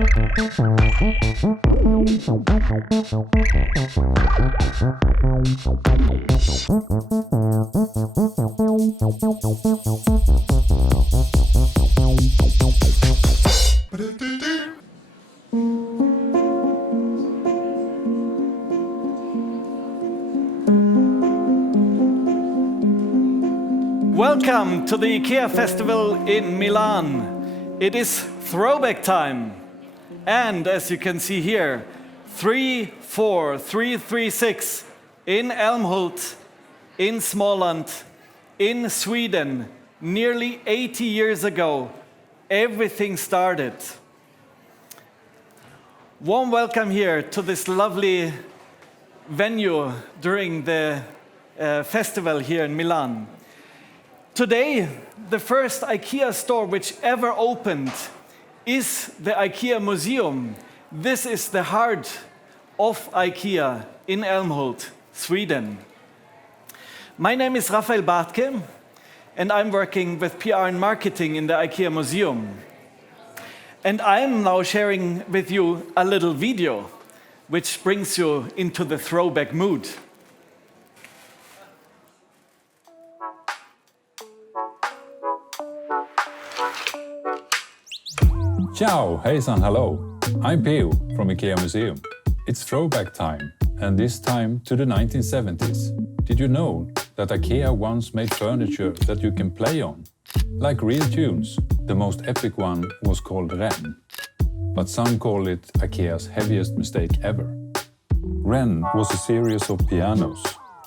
Welcome to the IKEA festival in Milan. It is throwback time. And as you can see here, 34336 in Älmhult, in Småland, in Sweden, nearly 80 years ago, everything started. Warm welcome here to this lovely venue during the festival here in Milan. Today, the first IKEA store which ever opened is the IKEA Museum. This is the heart of IKEA in Älmhult, Sweden. My name is Raphael Bartke, and I'm working with PR and marketing in the IKEA Museum. And I'm now sharing with you a little video which brings you into the throwback mood. Ciao, hejsan, hello. I'm Peo from IKEA Museum. It's throwback time, and this time to the 1970s. Did you know that IKEA once made furniture that you can play on? Like real tunes. The most epic one was called Ren. But some call it IKEA's heaviest mistake ever. Ren was a series of pianos.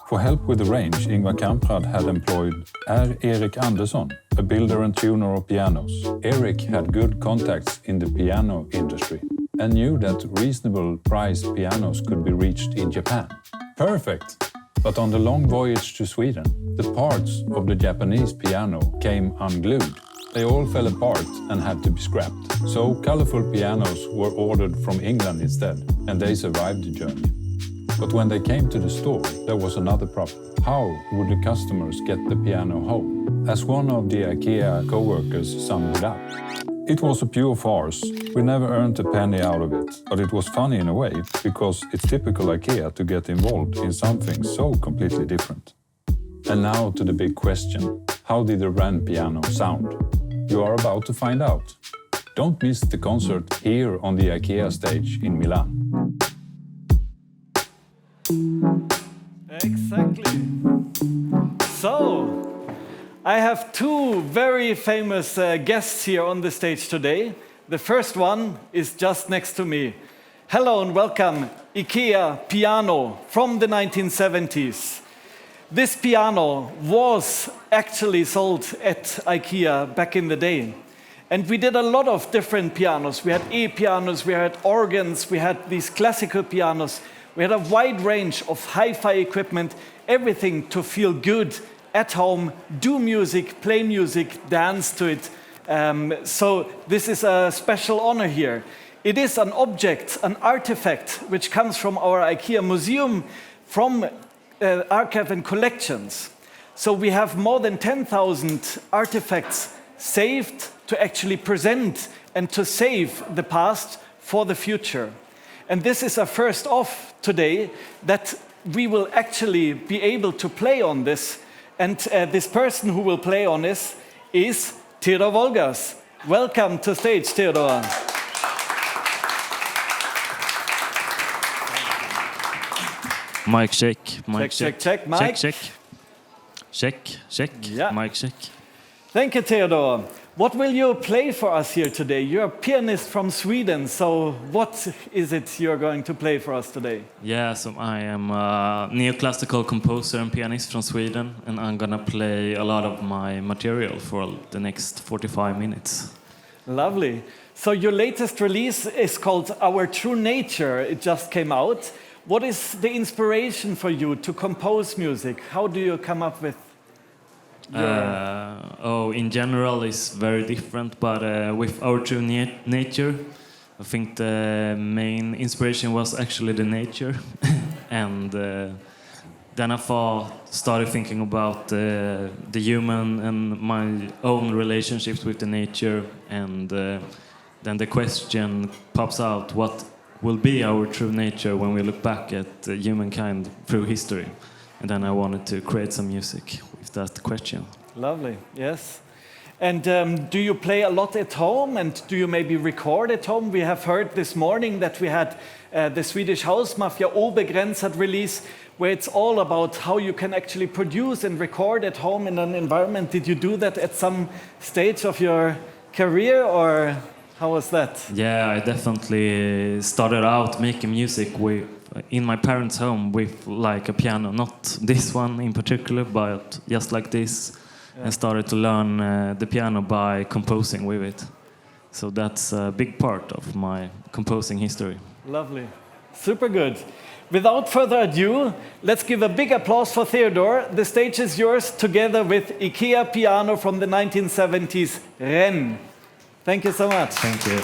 For help with the range, Ingvar Kamprad had employed R. Erik Andersson, a builder and tuner of pianos. Erik had good contacts in the piano industry and knew that reasonable priced pianos could be reached in Japan. Perfect! But on the long voyage to Sweden, the parts of the Japanese piano came unglued. They all fell apart and had to be scrapped. So colorful pianos were ordered from England instead, and they survived the journey. But when they came to the store, there was another problem. How would the customers get the piano home? As one of the IKEA co-workers summed it up, it was a pure farce. We never earned a penny out of it. But it was funny in a way, because it's typical IKEA to get involved in something so completely different. And now to the big question. How did the Ren piano sound? You are about to find out. Don't miss the concert here on the IKEA stage in Milan. Exactly. So, I have two very famous guests here on the stage today. The first one is just next to me. Hello and welcome, IKEA piano from the 1970s. This piano was actually sold at IKEA back in the day. And we did a lot of different pianos. We had e-pianos, we had organs, we had these classical pianos. We had a wide range of hi-fi equipment, everything to feel good at home, do music, play music, dance to it. So this is a special honor here. It is an object, an artifact, which comes from our IKEA museum, from archive and collections. So we have more than 10,000 artifacts saved to actually present and to save the past for the future. And this is a first off today that we will actually be able to play on this. And this person who will play on this is Theodor Wolgers. Welcome to stage, Theodor. Mic check, mic check, check, mic. Check, check. Check, Yeah. mic check. Thank you, Theodor. What will you play for us here today? You're a pianist from Sweden, so what is it you're going to play for us today? Yeah, so I am a neoclassical composer and pianist from Sweden, and I'm gonna play a lot of my material for the next 45 minutes. Lovely. So your latest release is called Our True Nature. It just came out. What is the inspiration for you to compose music? How do you come up with in general it's very different, but with Our True Nature, I think the main inspiration was actually the nature. And then I started thinking about the human and my own relationships with the nature, and then the question pops out: what will be our true nature when we look back at humankind through history? And then I wanted to create some music with that question. Lovely, yes. And do you play a lot at home, and do you maybe record at home? We have heard this morning that we had the Swedish house mafia Obegränsat release, where it's all about how you can actually produce and record at home in an environment. Did you do that at some stage of your career, or how was that? Yeah, I definitely started out making music in my parents' home with like a piano, not this one in particular, but just like this, and started to learn the piano by composing with it. So that's a big part of my composing history. Lovely. Super good. Without further ado, let's give a big applause for Theodore. The stage is yours together with IKEA piano from the 1970s, Ren. Thank you so much. Thank you.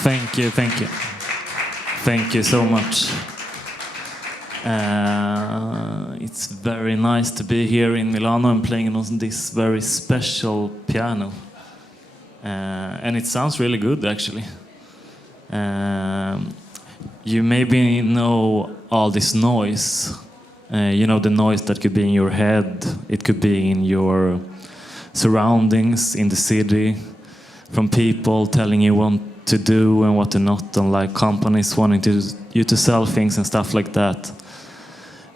Thank you, thank you. Thank you so much. It's very nice to be here in Milano and playing on this very special piano. And it sounds really good, actually. You maybe know all this noise. You know, the noise that could be in your head, it could be in your surroundings, in the city, from people telling you what to do and what to not, and like companies wanting you to sell things and stuff like that.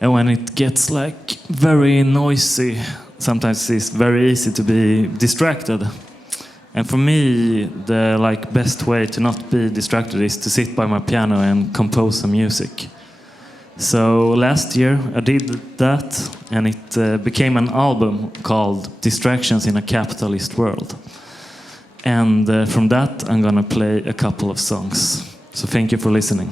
And when it gets like very noisy, sometimes it's very easy to be distracted. And for me, the like best way to not be distracted is to sit by my piano and compose some music. So last year I did that, and it became an album called Distractions in a Capitalist World. And from that I'm gonna play a couple of songs. So thank you for listening.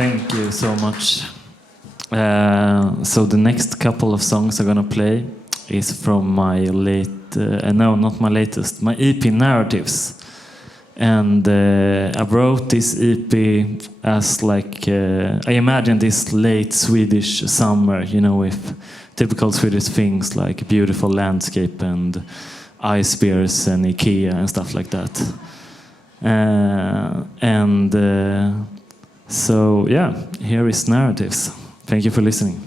Thank you so much. So the next couple of songs I'm gonna play is from my no, not my latest, my EP Narratives. And I wrote this EP as like, I imagine this late Swedish summer, you know, with typical Swedish things like beautiful landscape and ice beers and IKEA and stuff like that. So yeah, here is Narratives. Thank you for listening.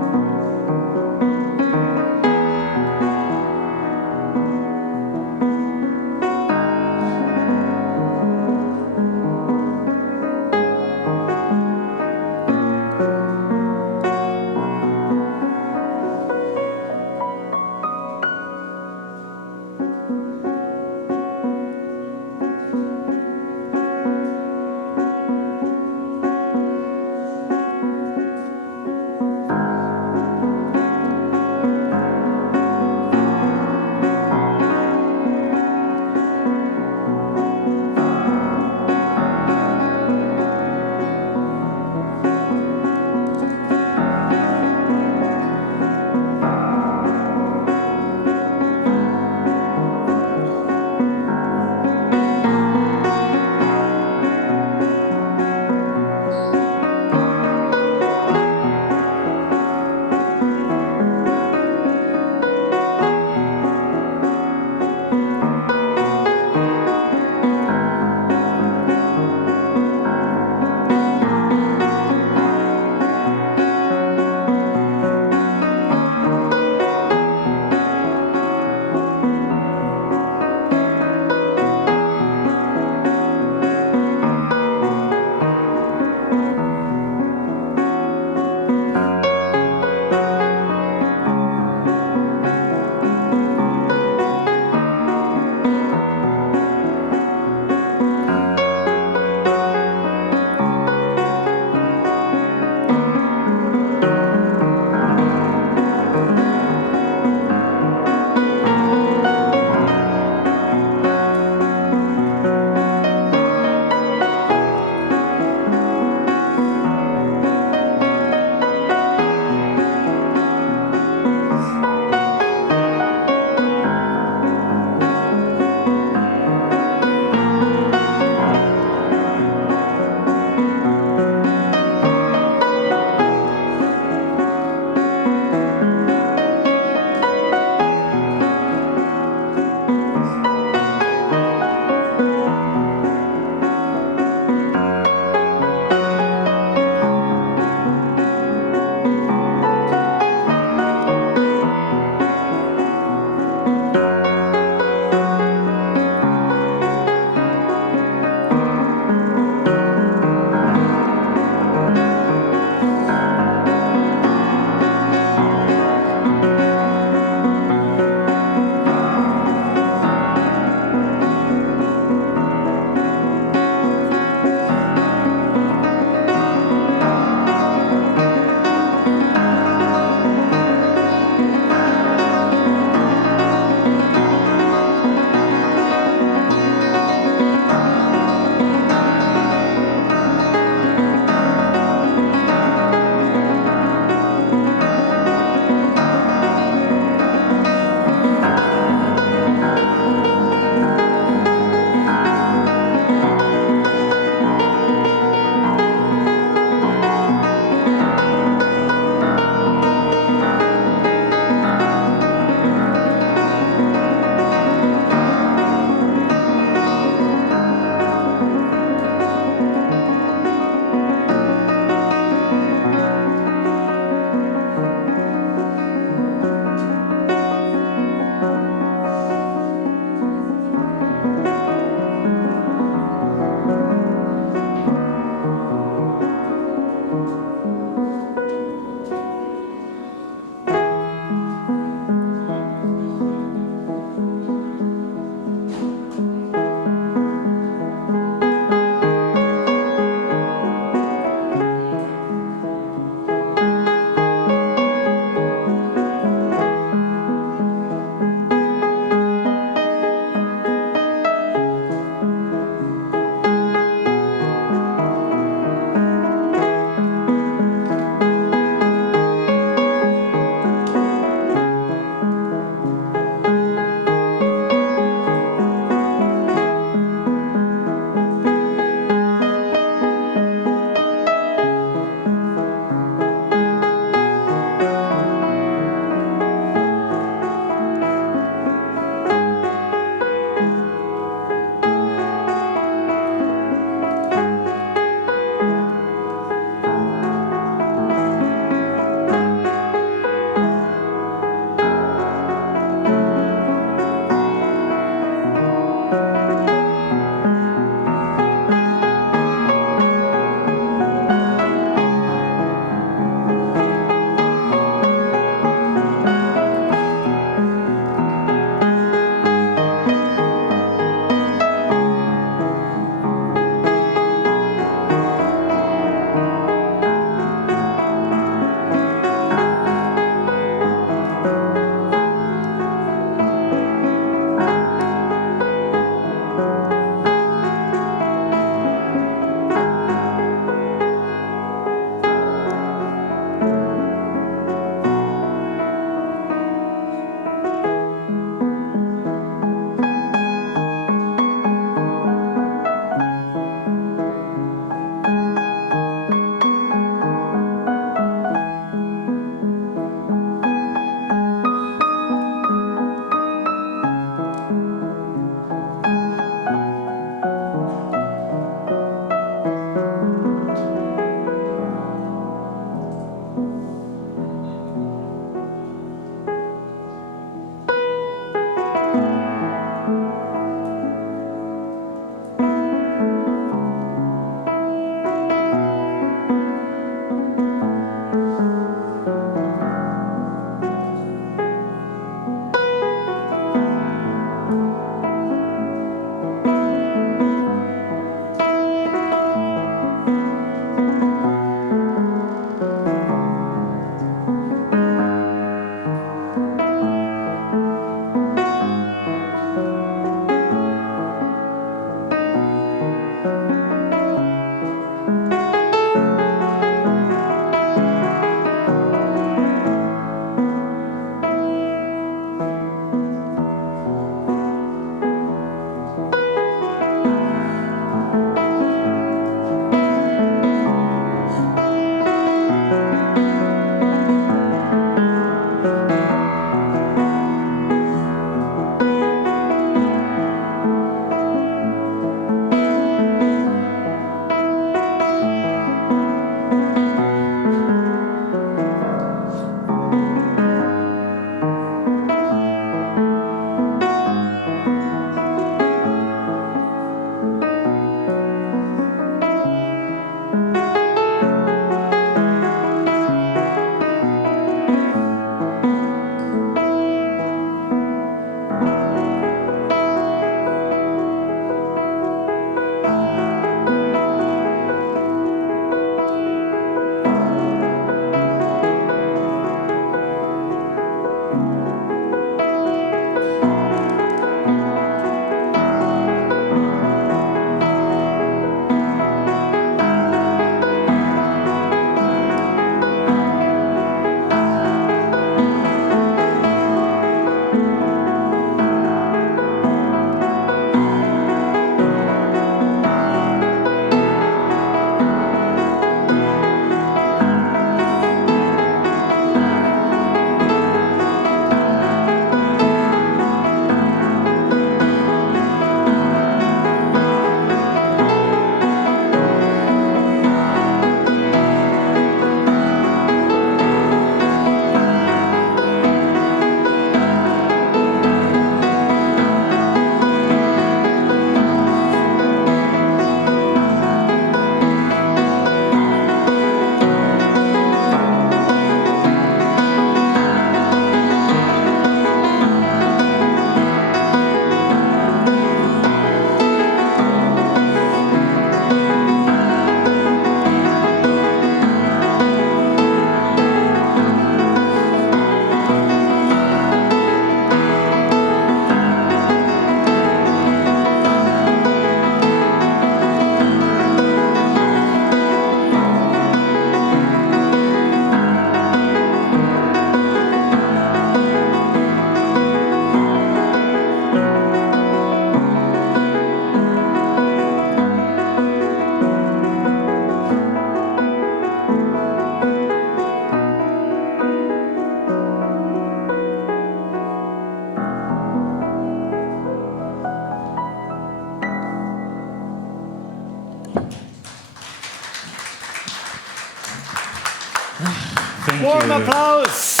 Warm applause.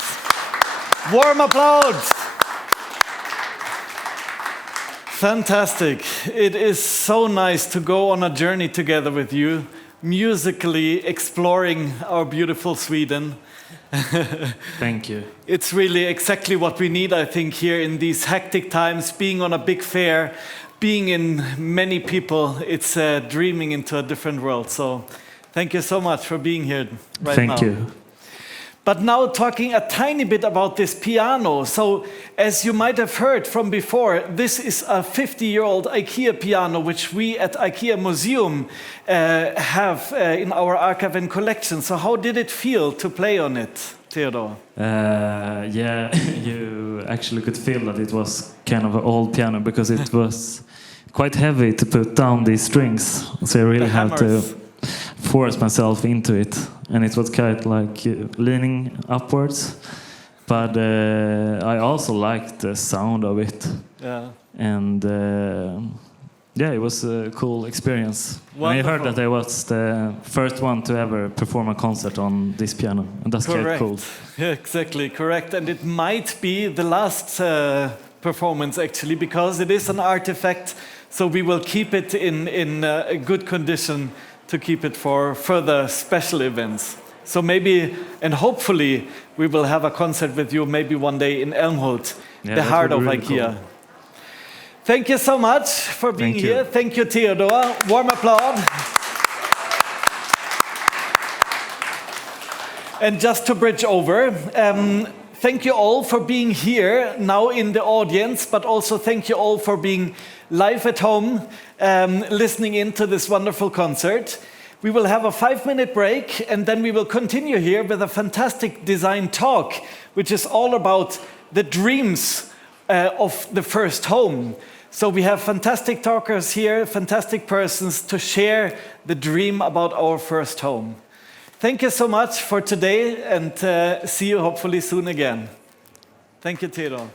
Warm applause. Fantastic. It is so nice to go on a journey together with you, musically exploring our beautiful Sweden. Thank you. It's really exactly what we need, I think, here in these hectic times, being on a big fair, being in many people. It's dreaming into a different world. So thank you so much for being here right now. Thank you. But now talking a tiny bit about this piano. So as you might have heard from before, this is a 50-year-old IKEA piano, which we at IKEA Museum have in our archive and collection. So how did it feel to play on it, Theodore? Yeah, you actually could feel that it was kind of an old piano because it was quite heavy to put down these strings. So I really had to force myself into it, and it was kind of like leaning upwards. But I also liked the sound of it. Yeah. And yeah, it was a cool experience. And I heard that I was the first one to ever perform a concert on this piano, and that's quite cool. Yeah, exactly, correct. And it might be the last performance actually, because it is an artifact. So we will keep it in a good condition to keep it for further special events. So maybe, and hopefully, we will have a concert with you maybe one day in Älmhult, the heart of really IKEA. Cool. Thank you so much for being here. Thank you, Theodore. Warm applause. And just to bridge over, thank you all for being here now in the audience, but also thank you all for being live at home, listening into this wonderful concert. We will have a 5-minute break, and then we will continue here with a fantastic design talk, which is all about the dreams of the first home. So we have fantastic talkers here, fantastic persons to share the dream about our first home. Thank you so much for today, and see you hopefully soon again. Thank you, Theodore.